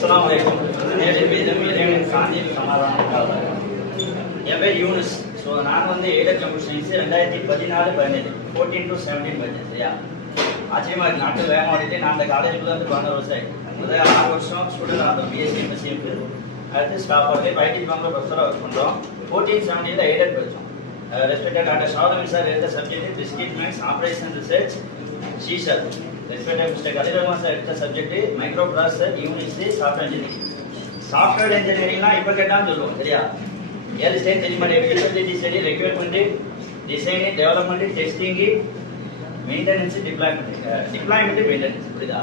अस्सलाम वालेकुम என் பேர் யூனிஸ். ஸோ நான் வந்து எய்டட் கம்ப்யூட்டர் சயின்ஸ் 2014-17 14 to 17 படித்தேன். சரியா, ஆச்சரியமா இருக்கு. நாட்டு வேகம் ஓடிட்டு நான் அந்த காலேஜுக்குள்ள வந்து 12 வருஷம் ஆகிட்டு முதல்ல 6 வருஷம் ஸ்டூடெண்ட் ஆகும். பிஎஸ்சி எம்எஸ்சி அடுத்து ஸ்டாஃப் வந்து ஐடி பேங்க்ல ப்ரொஃபஸராக ஒர்க் பண்ணுறோம். 14-17 எய்டட் படித்தோம். ரெஸ்பெக்டட் டாக்டர் ஷாதமி சார் எடுத்த சப்ஜெக்ட் பிஸ்கிட் மேக்ஸ் ஆப்ரேஷன் ரிசர்ச் ஷீஷர். ரெஸ்பெக்டட் மிஸ்டர் கதிரவன் சார் எடுத்த subject micro processor units software engineering. Software இன்ஜினியரிங்னா இப்போ கேட்டாலும் சொல்லுவோம். சரியா, 7 ஸ்டேஜ் தெரியுமா? Feasibility study, requirement, design, development, testing, maintenance, deployment, maintenance. புரியுதா?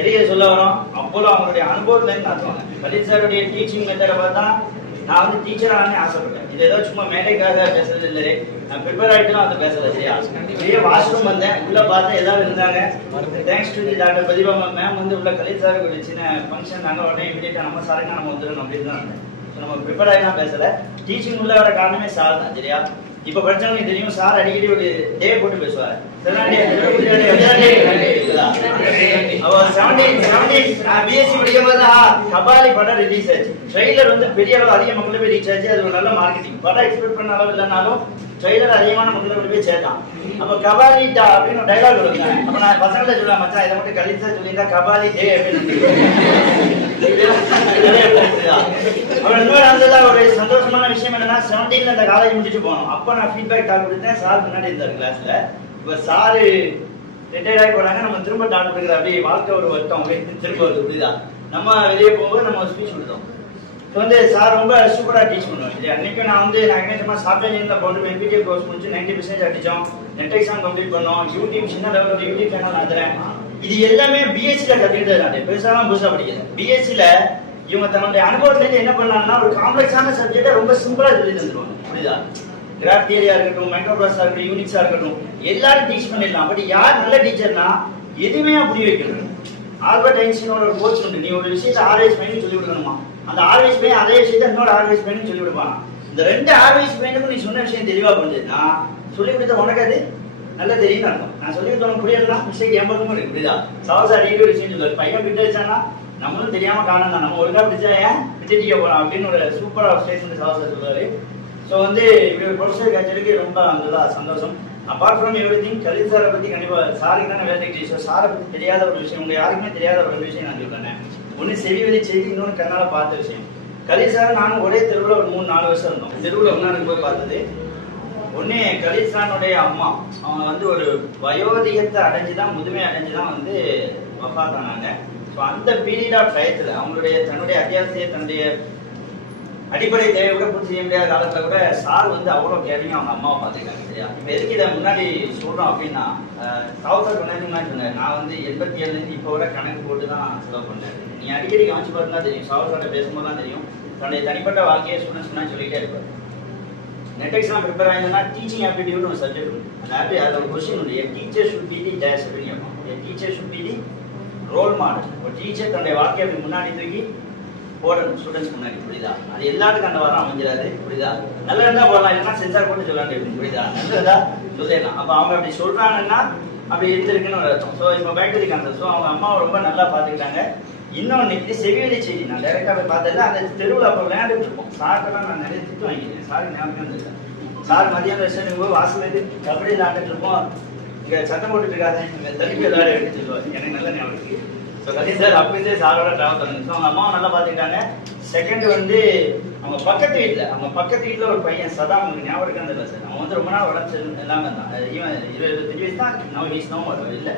எதைய சொல்ல வரோம்? அப்போது அவங்களுடைய அனுபவத்துலேருந்து நடத்துவாங்க. கலீல் சாருடைய டீச்சிங் மெத்தடை பார்த்தா நான் வந்து டீச்சரானே ஆசைப்பட்டேன். இது ஏதோ சும்மா மேடைக்காக பேசுறது இல்லை. நான் ப்ரிப்பேர் ஆகிட்டு அதை பேசுறது. சரியா, பெரிய வாஷ்ரூம் வந்தேன், உள்ள பார்த்தா எல்லாரும் இருந்தாங்க. Thanks to the doctor Pratibha ma'am வந்து உள்ள கலீல் சாருக்கு ஒரு சின்ன ஃபங்க்ஷன் நாங்கள் உடனே இமீடியட்டாக நம்ம சாருங்க நம்ம வந்துடணும் அப்படின்னு தான் இருந்தேன். நம்ம ப்ரிப்பேர் ஆகி தான் பேசல. டீச்சிங் உள்ள வர காரணமே சார் தான். சரியா, இப்ப படிச்சவங்களுக்கு தெரியும் சார் அடிக்கடி ஒரு டே போட்டு பேசுவார். பிஎஸ்சி படிக்கும் போது கபாலி படம் ரிலீஸ் ஆச்சு. ட்ரெய்லர் வந்து பெரிய அளவு அதிக மக்கள் போய் ரீச் ஆச்சு. அது ஒரு நல்ல மார்க்கெட்டிங். படம் எக்ஸ்பெக்ட் பண்ண அளவு இல்லைனாலும் ட்ரெய்லர் அதிகமான மக்கள் போய் சேர்த்தான். அப்ப கபாலிட்டா அப்படின்னு ஒரு டைலாக் வருங்க. அப்ப நான் பசங்களை சொல்லுவேன், மச்சான் இதை மட்டும் கழிச்சா சொல்லியிருந்தா கபாலி டே அப்படின்னு. ஒரு சந்தோஷமான விஷயம் என்னன்னா 17 அந்த காலேஜ் முடிச்சுட்டு போனோம். அப்ப நான் ஃபீட்பேக் டாக் கொடுத்தேன். சார் முன்னாடி இருந்தார் கிளாஸ்ல. இப்ப சாரு ரிட்டையர்ட் ஆகி போனாங்க. நம்ம திரும்ப டாக் கொடுக்குற அப்படியே வாழ்க்கை ஒரு வருத்தம் அப்படின்னு திரும்ப வருது. புரியுதா? நம்ம வெளியே போகும்போது நம்ம ஸ்பீச் கொடுத்தோம். இப்போ வந்து சார் ரொம்ப சூப்பரா டீச் பண்ணுவாங்க. அன்னைக்கு நான் என்ன சாஃப்ட்வேர் இன்ஜினியர் போட்டு எம்பிடிஎல் கோர்ஸ் முடிச்சு 90% அடிச்சோம். நெட் எக்ஸாம் கம்ப்ளீட் பண்ணோம். யூடியூப் சின்ன லெவலில் யூடியூப் சேனல் நடத்துறேன். இது எல்லாமே பிஎஸ்சியில கத்துக்கிட்டது. பெருசாலாம் புதுசா படிக்கல. பிஎஸ்சியில இவங்க தன்னுடைய அனுபவத்துல என்ன பண்ணாங்கன்னா ஒரு காம்ப்ளெக்ஸான சப்ஜெக்டை ரொம்ப சிம்பிளா சொல்லி தந்துருவாங்க. புரியுதா? கிராஃப் தியரியா இருக்கட்டும், மைக்ரோ ப்ராசஸா இருக்கட்டும், யூனிக்ஸா இருக்கட்டும், எல்லாரும் டீச் பண்ணிடலாம். பட் யார் நல்ல டீச்சர்னா எதுவுமே புரிய வைக்கணும். ஆல்பர்ட் ஐன்ஸ்டீனோட ஒரு கோச் உண்டு. நீ ஒரு விஷயத்தை 6 வயசு பையனுக்கு சொல்லி கொடுக்கணுமா, அந்த 6 வயசு பையன் அதே விஷயத்தை இன்னொரு 6 வயசு பையனுக்கு சொல்லி கொடுப்பான். இந்த 2 6 வயசு பையனுக்கும் நீ சொன்ன விஷயம் தெளிவா புரிஞ்சதுன்னா சொல்லி கொடுத்த உனக்கு அது நல்லா தெரியும் அர்த்தம். நான் சொல்லி கொடுத்தவங்க புரியலாம். மிஸ்டேக் என் பக்கமும் இருக்கு. புரியுதா? சவாசா அடிக்கடி ஒரு விஷயம் சொல்லுவார், பையன் விட்டு வச்சானா நம்மளும் தெரியாம காரணம் தான், நம்ம ஒழுங்கா பிடிச்சா ஏன் விட்டுட்டிக்க போறோம் அப்படின்னு ஒரு சூப்பரா ஸ்டேட்மெண்ட் சவாசா சொல்லுவாரு. ஸோ வந்து இப்படி ஒரு ப்ரொஃபஸர் கிடைச்சதுக்கு ரொம்ப அந்த சந்தோஷம். Apart from everything Khalil சாரை பத்தி கண்டிப்பா சாருக்கு தான் வேலை டீச்சர். சாரை பத்தி தெரியாத ஒரு விஷயம், உங்க யாருக்குமே தெரியாத ஒரு விஷயம் நான் சொல்றேன். ஒன்னு செவி வழி செய்தி, இன்னொன்று கண்ணால பார்த்த விஷயம். கலீல் சார் நானும் ஒரே தெருவில் ஒரு 3-4 வருஷம் இருந்தோம். தெருவில் ஒன்னாருக்கு போய் பார்த்தது ஒன்னே கலீல் சாருடைய அம்மா அவங்க வந்து ஒரு வயோதிகத்தை அடைஞ்சுதான், முதுமை அடைஞ்சுதான் வந்து வஃபாத்தானாங்க. ஸோ அந்த பீரியட் ஆஃப் டயத்துல அவங்களுடைய தன்னுடைய அத்தியாவசிய தன்னுடைய அடிப்படை தேவை கூட பூர்த்தி செய்ய முடியாத காலத்துல கூட சார் வந்து அவ்வளோ கேரிங்க அவங்க அம்மாவை பார்த்துருக்காங்க. சரியா, இப்போ எதுக்கு இதை முன்னாடி சொல்றோம் அப்படின்னா, சாவுசார் முன்னாடி சொன்னார், நான் வந்து 87 இப்போ வரை கணக்கு போட்டு தான் செலவு பண்ணேன். நீ அடிக்கடி கவனிச்சு பார்த்தா தெரியும், சாவுசார்ட்ட பேசும்போது தான் தெரியும் தன்னுடைய தனிப்பட்ட வாழ்க்கையை ஸ்டூடெண்ட்ஸ் முன்னாடி சொல்லிட்டே இருப்பார். நெட் எக்ஸாம் ப்ரிப்பேர் ஆயிருந்தா டீச்சிங் ஆப்டிடியூட்னு ஒரு சப்ஜெக்ட் உண்டு. அதாவது அதில் ஒரு கொஸ்டின் உண்டு, a teacher should be the dash அப்படின்னு கேட்போம். A teacher should be the role model. ஒரு டீச்சர் தன்னுடைய வாழ்க்கையை அப்படி முன்னாடி தூக்கி போடணும் ஸ்டூடெண்ட்ஸ் முன்னாடி. புரியுதா? அது எல்லாத்துக்கும் அந்த வாரம் அமைஞ்சிடாது. புரியுதா? நல்லா இருந்தா போடலாம், இல்லைன்னா சென்சார் போட்டு சொல்லாண்டு இருக்கும். புரியுதா? நல்லதா சொல்லலாம். அப்போ அவங்க அப்படி சொல்றாங்கன்னா அப்படி இருந்திருக்குன்னு ஒரு அர்த்தம். ஸோ இப்போ back to the concept. So அவங்க அம்மாவை ரொம்ப நல்லா பார்த்துக்கிட்டாங்க. இன்னொன்று இது செவியலி செய்தி. நான் டைரக்டாக போய் பார்த்ததில்ல. அந்த தெருவில் அப்போ விளையாண்டுட்டு இருப்போம். சாருக்கெல்லாம் நான் நிறைய திட்டு வாங்கிக்கிறேன். சாருக்கு ஞாபகம் இருந்திருக்கேன். சார் மதியம் ரெஸ்டாரண்ட் போய் வாசல் இது கபடி விளையாண்டுட்டு இருப்போம். இங்கே சத்தம் போட்டுட்டு இருக்காது, தள்ளிப்பி விளையாட எடுத்து சொல்லுவார். எனக்கு நல்ல ஞாபகம் இருக்கு. ஸோ கலீல் சார் அப்போதே சாரோட ட்ராவல் பண்ணுங்க. ஸோ அவங்க அம்மாவை நல்லா பார்த்துக்கிட்டாங்க. செகண்ட் வந்து அவங்க பக்கத்து வீட்டில் ஒரு பையன் சதா, உங்களுக்கு ஞாபகம் இருக்கான்னு தெரியல சார். அவன் வந்து ரொம்ப நாள் உடம்பு எல்லாமே இருந்தான். இவன் 25 வயசு தான், 9 வயசு தான் இல்லை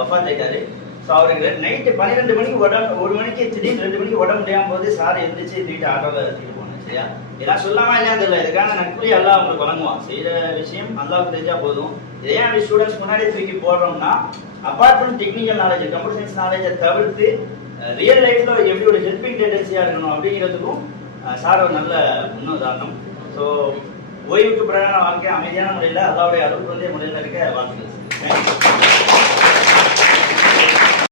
வஃபாத் ஆயிட்டாரு. ஸோ அவருக்கு நைட்டு 12 மணிக்கு 1 மணிக்கு திடீர்னு 2 மணிக்கு உடம்பு முடியாமல் போது சார் எழுந்திரிச்சு தூக்கிட்டு ஆட்டோவில் தூக்கிட்டு போனேன். சரியா, இதெல்லாம் சொல்லாமா இல்லையா தெரியல. இதுக்கான நட்பு எல்லாம் அவங்களுக்கு வழங்குவான். செய்கிற விஷயம் அல்லாவுக்கு தெரிஞ்சா போதும். இதே அப்படி ஸ்டூடெண்ட்ஸ் முன்னாடி தூக்கி போடுறோம்னா apart from technical knowledge, computer science நாலேஜை தவிர்த்து ரியல் லைஃப்ல எப்படி ஒரு ஹெல்பிங் டெண்டன்சியா இருக்கணும் அப்படிங்கிறதுக்கும் சார் ஒரு நல்ல முன்னுதாரணம். ஸோ ஓய்வுக்கு பிறகான வாழ்க்கை அமைதியான முறையில் அல்லாவுடைய அருள் முறையில் இருக்க வாழ்த்துக்கள்.